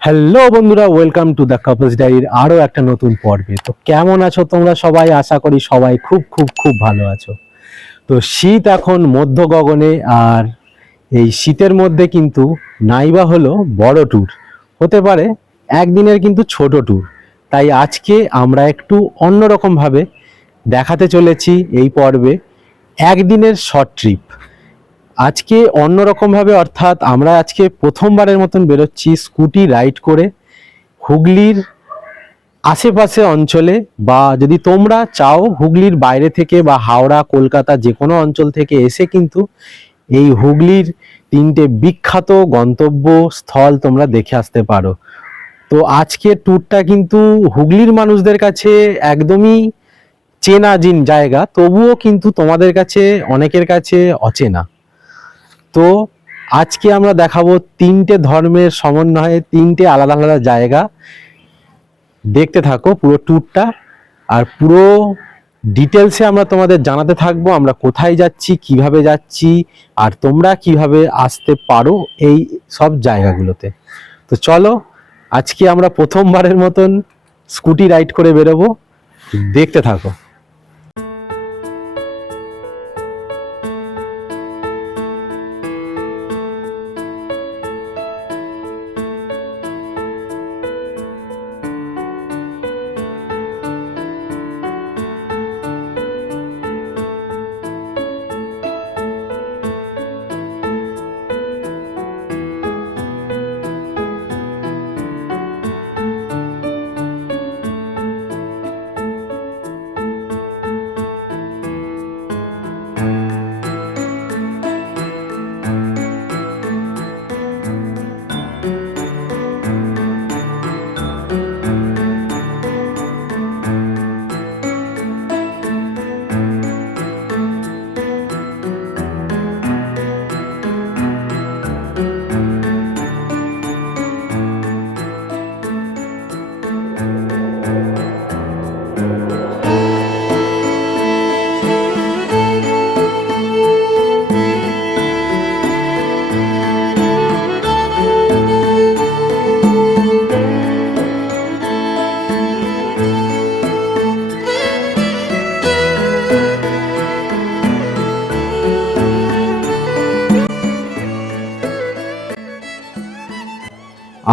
Hello বন্ধুরা, welcome to the couples ডায়েরির আরও একটা নতুন পর্বে। তো কেমন আছো তোমরা সবাই? আশা করি সবাই খুব খুব খুব ভালো আছো। তো শীত এখন মধ্য গগনে, আর এই শীতের মধ্যে কিন্তু নাইবা হলো বড় ট্যুর, হতে পারে একদিনের কিন্তু ছোট ট্যুর। তাই আজকে আমরা একটু অন্যরকমভাবে দেখাতে চলেছি এই পর্বে একদিনের শর্ট ট্রিপ। আজকে অন্যরকমভাবে, অর্থাৎ আমরা আজকে প্রথমবারের মতন বেরোচ্ছি স্কুটি রাইড করে হুগলির আশেপাশে অঞ্চলে, বা যদি তোমরা চাও হুগলির বাইরে থেকে বা হাওড়া কলকাতা যে কোনো অঞ্চল থেকে এসে কিন্তু এই হুগলির তিনটে বিখ্যাত গন্তব্য স্থল তোমরা দেখে আসতে পারো। তো আজকের ট্যুরটা কিন্তু হুগলির মানুষদের কাছে একদমই চেনা জায়গা, তবুও কিন্তু তোমাদের কাছে অনেকের কাছে অচেনা। তো আজকে আমরা দেখাবো তিনটে ধর্মের সমন্বয়ে তিনটে আলাদা আলাদা জায়গা। দেখতে থাকো পুরো ট্যুরটা, আর পুরো ডিটেলসে আমরা তোমাদের জানাতে থাকবো আমরা কোথায় যাচ্ছি, কিভাবে যাচ্ছি, আর তোমরা কিভাবে আসতে পারো এই সব জায়গাগুলোতে। তো চলো, আজকে আমরা প্রথমবারের মতন স্কুটি রাইড করে বেরোবো, দেখতে থাকো।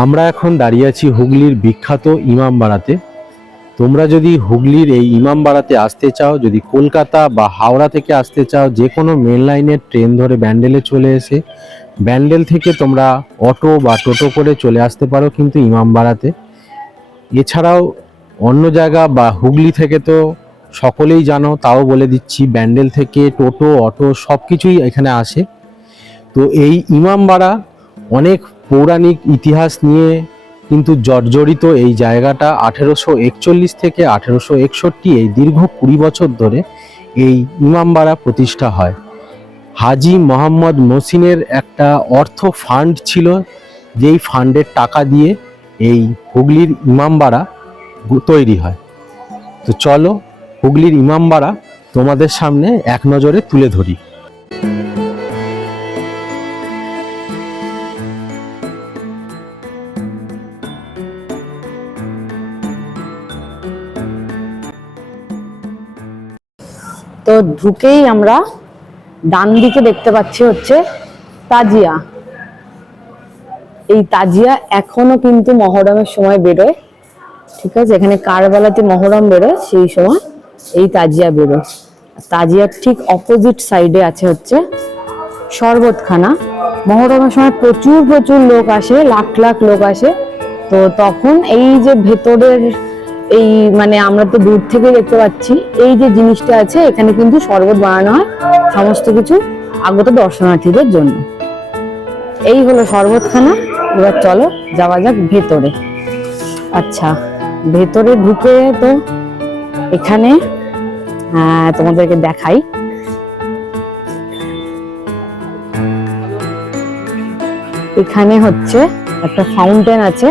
আমরা এখন দাঁড়িয়ে আছি হুগলির বিখ্যাত ইমামবাড়াতে। তোমরা যদি হুগলির এই ইমামবাড়াতে আসতে চাও, যদি কলকাতা বা হাওড়া থেকে আসতে চাও, যে কোনো মেন লাইনের ট্রেন ধরে ব্যান্ডেলে চলে এসে ব্যান্ডেল থেকে তোমরা অটো বা টোটো করে চলে আসতে পারো কিন্তু ইমামবাড়াতে। এছাড়াও অন্য জায়গা বা হুগলি থেকে তো সকলেই জানো, তাও বলে দিচ্ছি, ব্যান্ডেল থেকে টোটো অটো সব কিছুই এখানে আসে। তো এই ইমামবাড়া অনেক পৌরাণিক ইতিহাস নিয়ে কিন্তু জর্জরিত। এই জায়গাটা 1841 থেকে 1861, এই দীর্ঘ 20 বছর ধরে এই ইমামবাড়া প্রতিষ্ঠা হয়। হাজি মোহাম্মদ মহসিনের একটা অর্থ ফান্ড ছিল, যেই ফান্ডের টাকা দিয়ে এই হুগলির ইমামবাড়া তৈরি হয়। তো চলো হুগলির ইমামবাড়া তোমাদের সামনে এক নজরে তুলে ধরি। তো ঢুকেই আমরা ডান দিকে দেখতে পাচ্ছি হচ্ছে তাজিয়া। এই তাজিয়া এখনো কিন্তু মহরমের সময় বেরোয়, ঠিক আছে? এখানে কারবালাতে মহরম বেরোয়, সেই সময় এই তাজিয়া বেরোয়। তাজিয়ার ঠিক অপোজিট সাইডে আছে হচ্ছে শরবতখানা। মহরমের সময় প্রচুর প্রচুর লোক আসে, লাখ লাখ লোক আসে। তো তখন এই যে ভেতরের এই মানে আমরা তো দূর থেকে দেখতে পাচ্ছি, এই যে জিনিসটা আছে এখানে কিন্তু শরবত বানানো হয় সমস্ত কিছু আগত দর্শনার্থীদের জন্য। এই হলো শরবতখানা। এবার চলো যাওয়া যাক ভেতরে। আচ্ছা, ভেতরে ঢুকে তো এখানে তোমাদেরকে দেখাই। এখানে হচ্ছে একটা ফাউন্টেন আছে,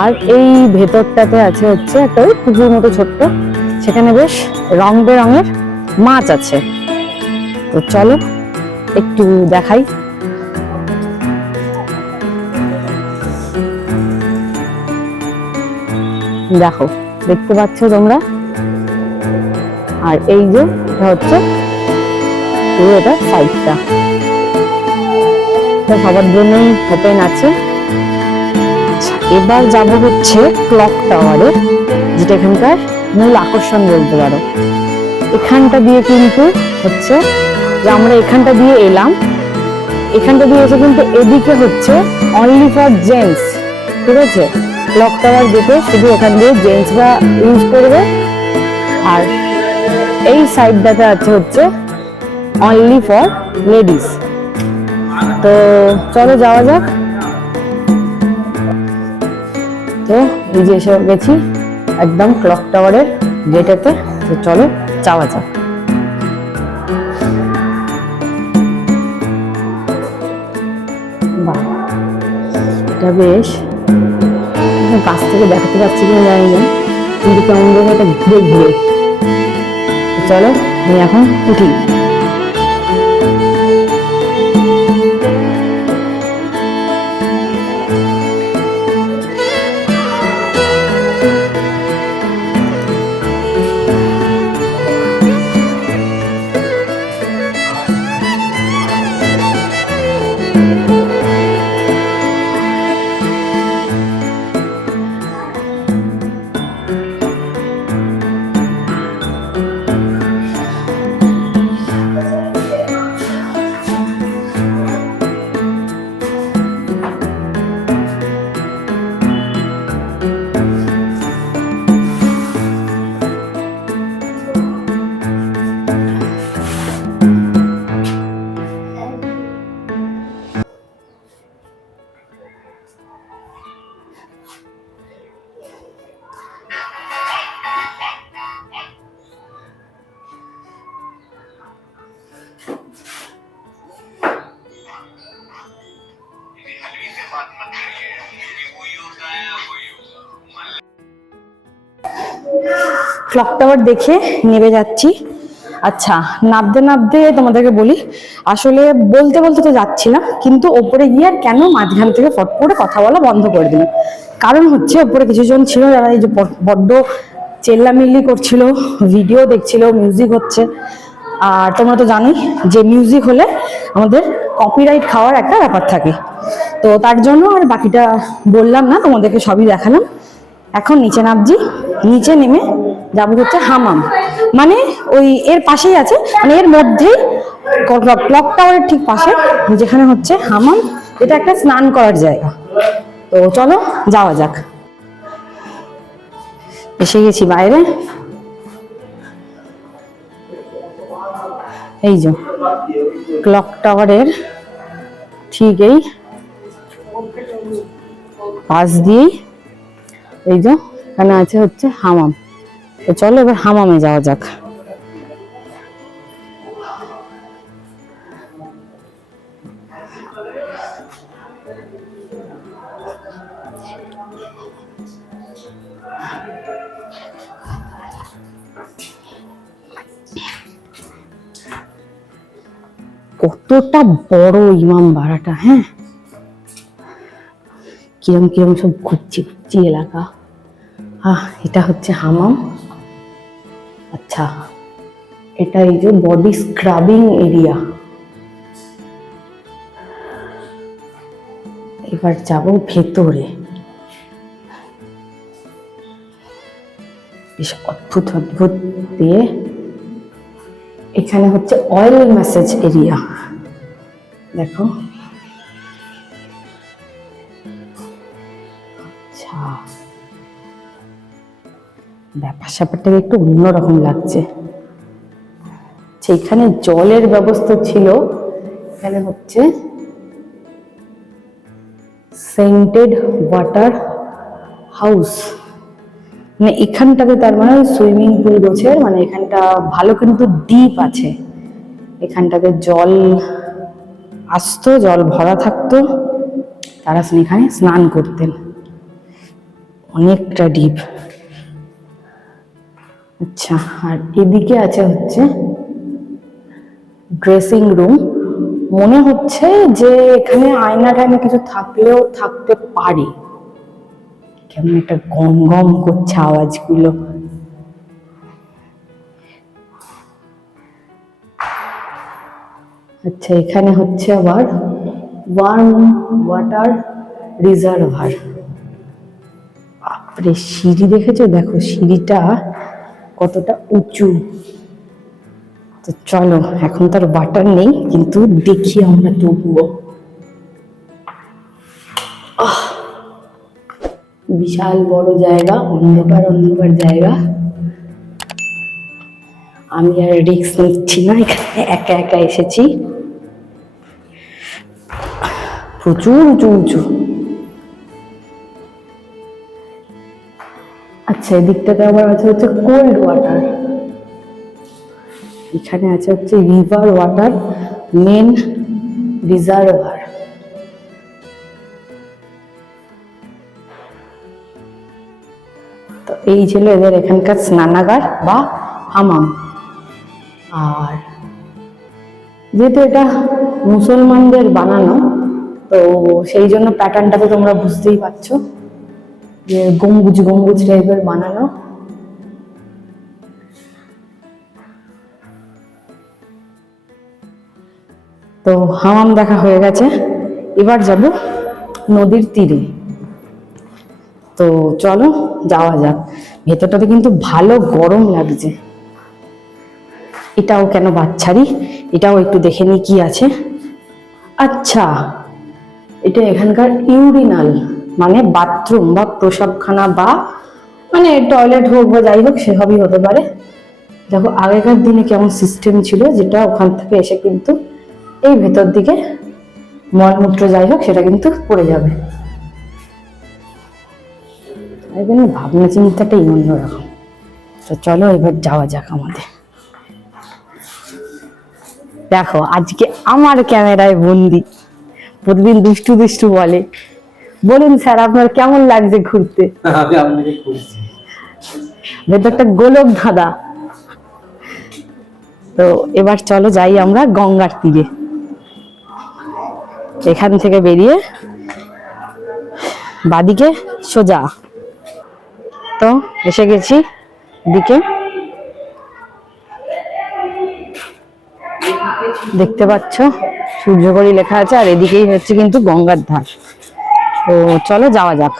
আর এই ভেতরটাতে আছে হচ্ছে একটা পুকুর মতো ছোট্ট, সেখানে বেশ রং বেরঙের মাছ আছে। তো চলো একটু দেখাই। দেখো, দেখতে পাচ্ছ তোমরা। আর এই যে এটা হচ্ছে পুরো এটা সাইডটা, সবার জন্যই ওপেন আছে। এবার যাব হচ্ছে ক্লক টাওয়ারে, যেটা এখানকার মূল আকর্ষণ বলতে পারো। এখানটা দিয়ে কিন্তু হচ্ছে যে আমরা এখানটা দিয়ে এলাম, এখানটা দিয়ে এসে কিন্তু এদিকে হচ্ছে অনলি ফর জেন্টস, ঠিক আছে? ক্লক টাওয়ার যেতে শুধু এখান দিয়ে জেন্টসরা ইউজ করবে, আর এই সাইডটাতে আছে হচ্ছে অনলি ফর লেডিস। তো চলো যাওয়া যাক। তো এই যে এসে গেছি একদম ক্লক টাওয়ারের গেটেতে, তো চলো যাওয়া যাক। বাহ, এটা বেশ কাছ থেকে দেখাতে পাচ্ছি কিনা জানি না, কিন্তু কেমন দেখে এটা ঘুরে ঘুরে। চলো আমি এখন উঠি। ক্লক টাওয়ার দেখে নেমে যাচ্ছি। আচ্ছা, নামতে নামতে তোমাদেরকে বলি, আসলে বলতে বলতে তো যাচ্ছিলাম, কিন্তু ওপরে গিয়ে আর কেন মাঝখান থেকে ফট করে কথা বলা বন্ধ করে দিলাম। কারণ হচ্ছে ওপরে কিছুজন ছিল যারা এই যে বড্ড চেল্লামিল্লি করছিল, ভিডিও দেখছিল, মিউজিক হচ্ছে। আর তোমরা তো জানোই যে মিউজিক হলে আমাদের কপিরাইট খাওয়ার একটা ব্যাপার থাকে। তো তার জন্য আর বাকিটা বললাম না, তোমাদেরকে সবই দেখালাম। এখন নিচে নামছি, নিচে নেমে যাবো হচ্ছে হামাম, মানে ওই এর পাশেই আছে, মানে এর মধ্যেই ক্লক টাওয়ারের ঠিক পাশে যেখানে হচ্ছে হামাম, এটা একটা স্নান করার জায়গা। তো চলো যাওয়া যাক। এসে গেছি বাইরে, এই যে ক্লক টাওয়ারের ঠিক এই পাশ দিয়েই এই যে এখানে আছে হচ্ছে হামাম। তো চলো এবার হামামে যাওয়া যাক। কতটা বড় ইমাম বাড়াটা, হ্যাঁ, কিরম কিরম সব ঘুরছি ঘুরছি এলাকা। এটা হচ্ছে হামাম। আচ্ছা, এটা এই যে বডি স্ক্রাবিং এরিয়া। এবার যাব ভেতরে। বেশ অদ্ভুত অদ্ভুত দিয়ে, এখানে হচ্ছে অয়েল ম্যাসেজ এরিয়া। দেখো, আচ্ছা, ব্যাপার স্যাপারটা একটু অন্যরকম লাগছে। সেখানে জলের ব্যবস্থা ছিল, এখানে হচ্ছে সেন্টেড ওয়াটার হাউস, মানে এখানটাতে তার মানে সুইমিং পুল গোছের, মানে এখানটা ভালো কিন্তু ডিপ আছে। এখানটাতে জল আসতো, জল ভরা থাকতো, তারা এখানে স্নান করতেন, অনেকটা ডিপ। আচ্ছা, আর এদিকে আছে হচ্ছে ড্রেসিং রুম। মনে হচ্ছে যে এখানে আয়না টায়না কিছু থাকলেও থাকতে পারে, কেমন একটা গম গম করছে আওয়াজগুলো। আচ্ছা, এখানে হচ্ছে আবার ওয়ার্ম ওয়াটার রিজার্ভার। বাপরে, সিঁড়ি দেখেছো? দেখো সিঁড়িটা কতটা উঁচু। তো চলো, এখন তার ওয়াটার নেই, কিন্তু দেখি আমরা তবুও। বিশাল বড় জায়গা, অন্ধকার অন্ধকার জায়গা। আমি আর রিস্ক নিচ্ছি না, এখানে একা একা এসেছি। প্রচুর উঁচু উঁচু। আচ্ছা, এদিকটাতে আবার আছে হচ্ছে কোল্ড ওয়াটার। এখানে আছে হচ্ছে রিভার ওয়াটার মেন রিজার্ভার। তো এই ছিল এদের এখানকার স্নানাগার বা হামাম। আর যেহেতু এটা মুসলমানদের বানানো, তো সেই জন্য প্যাটার্নটা তো তোমরা বুঝতেই পারছো, যে গম্বুজ গম্বুজ টাইপের বানানো। তো হামাম দেখা হয়ে গেছে, এবার যাব নদীর তীরে। তো চলো যাওয়া যাক। ভেতরটাতে কিন্তু ভালো গরম লাগছে। এটাও কেন বাচ্চারই, এটাও একটু দেখে নিই কি আছে। আচ্ছা, এটা এখানকার ইউরিনাল, মানে বাথরুম বা প্রসাবখানা, বা মানে টয়লেট হোক বা যাই হোক, সেভাবেই হতে পারে। দেখো আগেকার দিনে কেমন সিস্টেম ছিল, যেটা ওখান থেকে এসে কিন্তু এই ভেতর দিকে মলমূত্র যাই হোক সেটা কিন্তু পড়ে যাবে। এখানে ভাবনা চিন্তাটাই অন্যরকম। তো চলো এবার যাওয়া যাক আমাদের। দেখো আজকে আমার ক্যামেরায় বন্দি, প্রতিদিন দুষ্টু দুষ্টু বলে। বলুন স্যার, আপনার কেমন লাগছে ঘুরতে? ভেতরটা গোলক ধাঁধা। তো এবার চলো যাই আমরা গঙ্গার তীরে। এখান থেকে বেরিয়ে বাদিকে সোজা। তো এসে গেছি দিকে, দেখতে পাচ্ছ সূর্যগড়ি লেখা আছে, আর এদিকেই হচ্ছে কিন্তু গঙ্গার ধার। তো চলো যাওয়া যাক।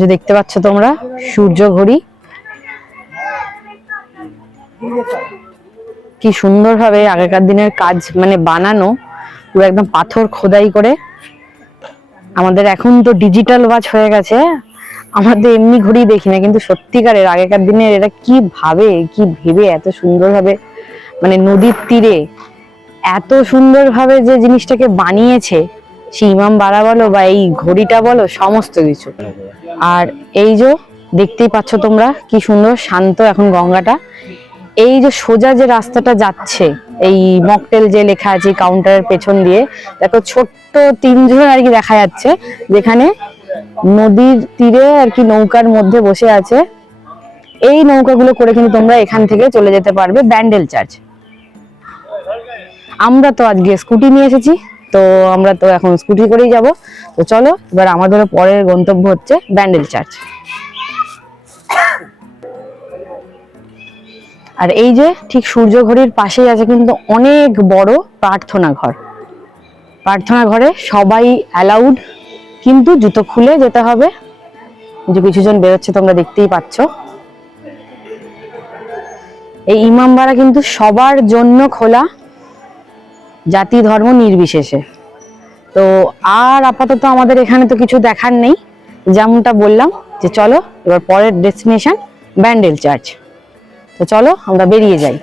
যে দেখতে পাচ্ছ তোমরা সূর্য ঘড়ি, কি সুন্দর ভাবে আগেকার দিনের কাজ মানে বানানো, পুরো একদম পাথর খোদাই করে। আমাদের এখন তো ডিজিটাল ওয়াচ হয়ে গেছে, আমাদের এমনি ঘড়ি দেখি না, কিন্তু সত্যিকারের আগেকার দিনের এরা কি ভেবে এত সুন্দর ভাবে, মানে নদীর তীরে এত সুন্দর ভাবে যে জিনিসটাকে বানিয়েছে, সেই ইমাম বাড়া বলো বা এই ঘড়িটা বলো, সমস্ত কিছু। আর এই যে দেখতেই পাচ্ছ তোমরা কি সুন্দর শান্ত এখন গঙ্গাটা। এই যে সোজা যে রাস্তাটা যাচ্ছে, এই মকটেল যে লেখা আছে কাউন্টারের পেছন দিয়ে, দেখো ছোট্ট তিনজন আর কি দেখা যাচ্ছে, যেখানে নদীর তীরে আর কি নৌকার মধ্যে বসে আছে। এই নৌকাগুলো করে কিন্তু তোমরা এখান থেকে চলে যেতে পারবে ব্যান্ডেল চার্চ। আমরা তো আজকে স্কুটি নিয়ে এসেছি, তো আমরা তো এখন স্কুটি করেই যাব। তো চলো এবার আমাদের পরের গন্তব্য হচ্ছে ব্যান্ডেল চার্চ। আর এই যে ঠিক সূর্য ঘড়ির পাশেই আছে কিন্তু অনেক বড় প্রার্থনা ঘর। প্রার্থনা ঘরে সবাই অ্যালাউড, কিন্তু জুতো খুলে যেতে হবে। যে কিছুজন বেরোচ্ছে তোমরা দেখতেই পাচ্ছ। এই ইমামবাড়া কিন্তু সবার জন্য খোলা, জাতি ধর্ম নির্বিশেষে। তো আর আপাতত আমাদের এখানে তো কিছু দেখার নেই, যেমনটা বললাম যে চলো এবার পরের ডেস্টিনেশন ব্যান্ডেল চার্চ। তো চলো আমরা বেরিয়ে যাই।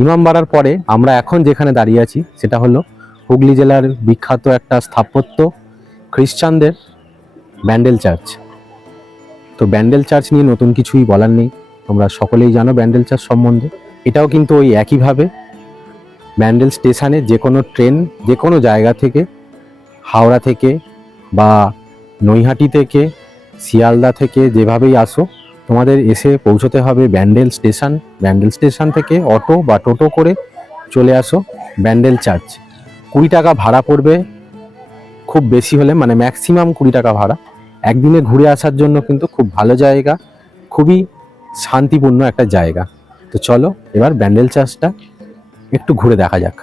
ইমামবাড়ার পরে আমরা এখন যেখানে দাঁড়িয়ে আছি সেটা হলো হুগলি জেলার বিখ্যাত একটা স্থাপত্য খ্রিস্টানদের ব্যান্ডেল চার্চ। তো ব্যান্ডেল চার্চ নিয়ে নতুন কিছুই বলার নেই, তোমরা সকলেই জানো ব্যান্ডেল চার্চ সম্বন্ধে। এটাও কিন্তু ওই একইভাবে ব্যান্ডেল স্টেশনে যে কোনো ট্রেন যে কোনো জায়গা থেকে, হাওড়া থেকে বা নৈহাটি থেকে, শিয়ালদা থেকে যেভাবেই আসো, তোমাদের এসে পৌঁছতে হবে ব্যান্ডেল স্টেশন। ব্যান্ডেল স্টেশন থেকে অটো বা টোটো করে চলে আসো ব্যান্ডেল চার্চ। 20 টাকা ভাড়া পড়বে, খুব বেশি হলে মানে ম্যাক্সিমাম 20 টাকা ভাড়া। একদিনে ঘুরে আসার জন্য কিন্তু খুব ভালো জায়গা, খুবই শান্তিপূর্ণ একটা জায়গা। তো চলো এবার ব্যান্ডেল চার্চটা একটু ঘুরে দেখা যাক।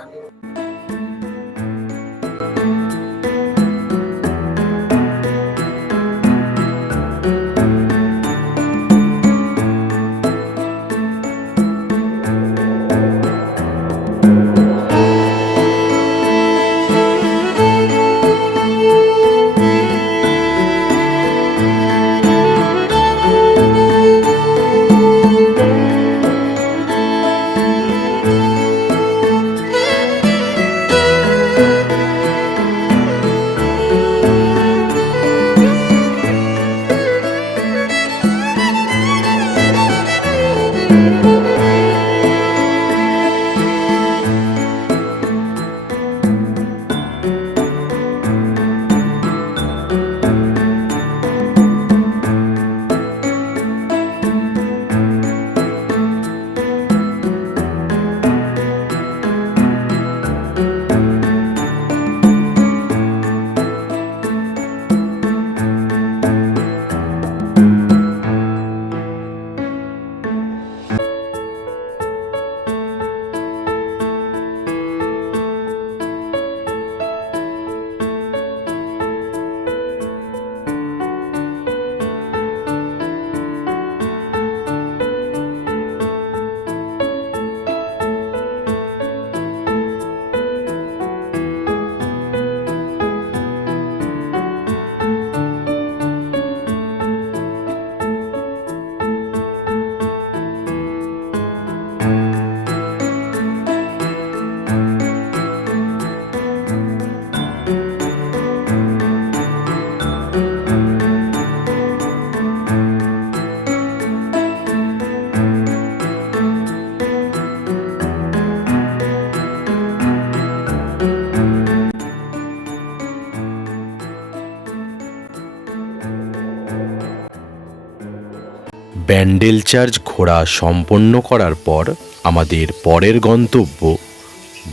ব্যান্ডেল চার্চ ঘোরা সম্পন্ন করার পর আমাদের পরের গন্তব্য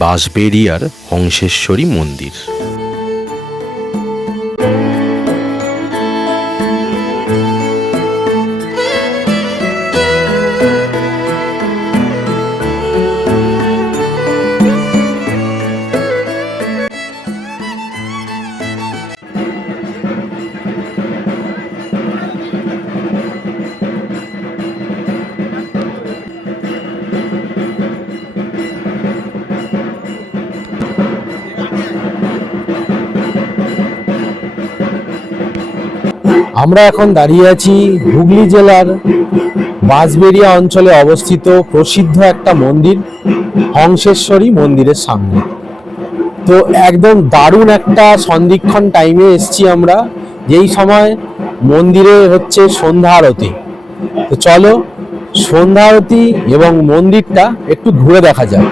বাঁশবেড়িয়ার হংসেশ্বরী মন্দির। আমরা এখন দাঁড়িয়ে আছি হুগলি জেলার বাঁশবেড়িয়া অঞ্চলে অবস্থিত প্রসিদ্ধ একটা মন্দির হংসেশ্বরী মন্দিরের সামনে। তো একদম দারুণ একটা সন্ধিক্ষণ টাইমে এসছি আমরা, যেই সময় মন্দিরে হচ্ছে সন্ধ্যা আরতি। তো চলো সন্ধ্যা আরতি এবং মন্দিরটা একটু ঘুরে দেখা যায়।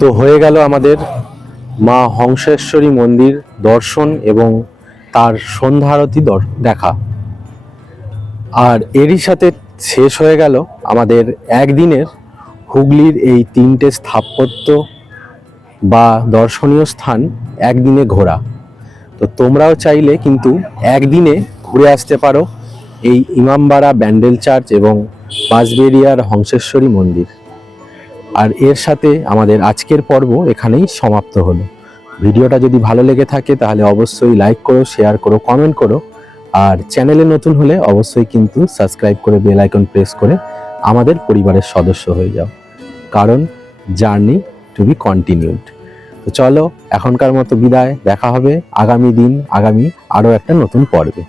তো হয়ে গেল আমাদের মা হংসেশ্বরী মন্দির দর্শন এবং তার সন্ধ্যা আরতি দেখা। আর এরই সাথে শেষ হয়ে গেল আমাদের একদিনের হুগলির এই 3টে স্থাপত্য বা দর্শনীয় স্থান একদিনে ঘোরা। তো তোমরাও চাইলে কিন্তু একদিনে ঘুরে আসতে পারো এই ইমামবাড়া ব্যান্ডেল চার্চ এবং বাঁশবেড়িয়ার হংসেশ্বরী মন্দির। আর এর সাথে আমাদের আজকের পর্ব এখানেই সমাপ্ত হলো। ভিডিওটা যদি ভালো লেগে থাকে তাহলে অবশ্যই লাইক করো, শেয়ার করো, কমেন্ট করো। আর চ্যানেলে নতুন হলে অবশ্যই কিন্তু সাবস্ক্রাইব করে বেল আইকন প্রেস করে আমাদের পরিবারের সদস্য হয়ে যাও, কারণ জার্নি টু বি কন্টিনিউড। তো চলো এখনকার মতো বিদায়, দেখা হবে আগামী দিন আগামী আরও একটা নতুন পর্বে।